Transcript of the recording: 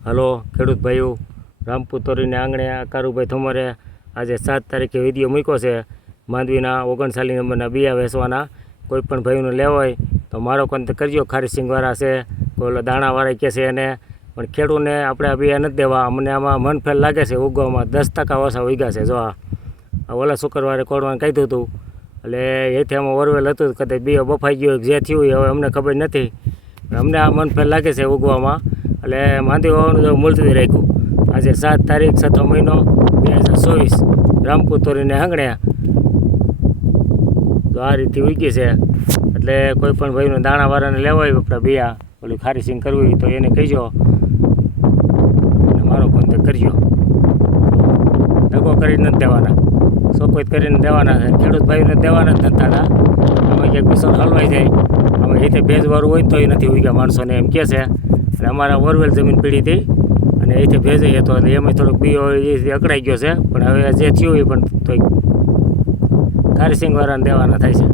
Hello ખેડૂત ભાઈઓ, રામપુર તોરીને આંગણે કારુભાઈ ઠુમરે આજે 7 તારીખે વિડીયો મૂક્યો છે. માંડવીના 39 નંબરના બિયા વેચવાના. કોઈ પણ ભાઈઓને લેવા હોય તો મારો કોન્ટેક્ટ કરજો. ખારીસિંગવાળા છે, કોઈ દાણાવાળા કહે છે એને, પણ ખેડૂતને આપણે આ બિયા નથી દેવા. અમને આમાં મનફેર લાગે છે, ઉગવામાં 10% ઓછા ઉગ્યા છે. જો આ ઓલા શુક્રવારે કોડવાનું કહ્યું હતું, એટલે એથી આમાં વરવેલ હતું, કદાચ બિયો બફાઈ ગયો જે થયું હવે અમને ખબર નથી. અમને આ મનફેર લાગે છે ઉગવામાં, એટલે માંડવી વાવવાનું જો મુલતવી રાખ્યું. આજે 7 તારીખ 7નો મહિનો 2024 રામપુર તોરીને આંગણે તો આ રીતે ઉગી છે. એટલે કોઈ પણ ભાઈનો દાણાવાળાને લેવા હોય આપણા બિયા ઓલું ખારીસિંગ કરવું હોય તો એને કહીજો અને મારો કોન્ટેક્ટ કરજો. દગો કરીને નથી દેવાના, સોકોઈ કરીને દેવાના છે. ખેડૂત ભાઈને દેવાના જ નથી થતા. આમાં ક્યાંક બિસો હલવાઈ જાય, આમાં એથી ભેજવાળું હોય તો એ નથી ઉગ્યા માણસોને એમ કહે છે. અને અમારા વરવેલ જમીન પીડી હતી અને એથી ભેજ હતો, એટલે એમાં થોડોક બીઓ એ અકળાઈ ગયો છે. પણ હવે જે થયું એ પણ તો ખારીસિંગવાળાને દેવાના થાય છે.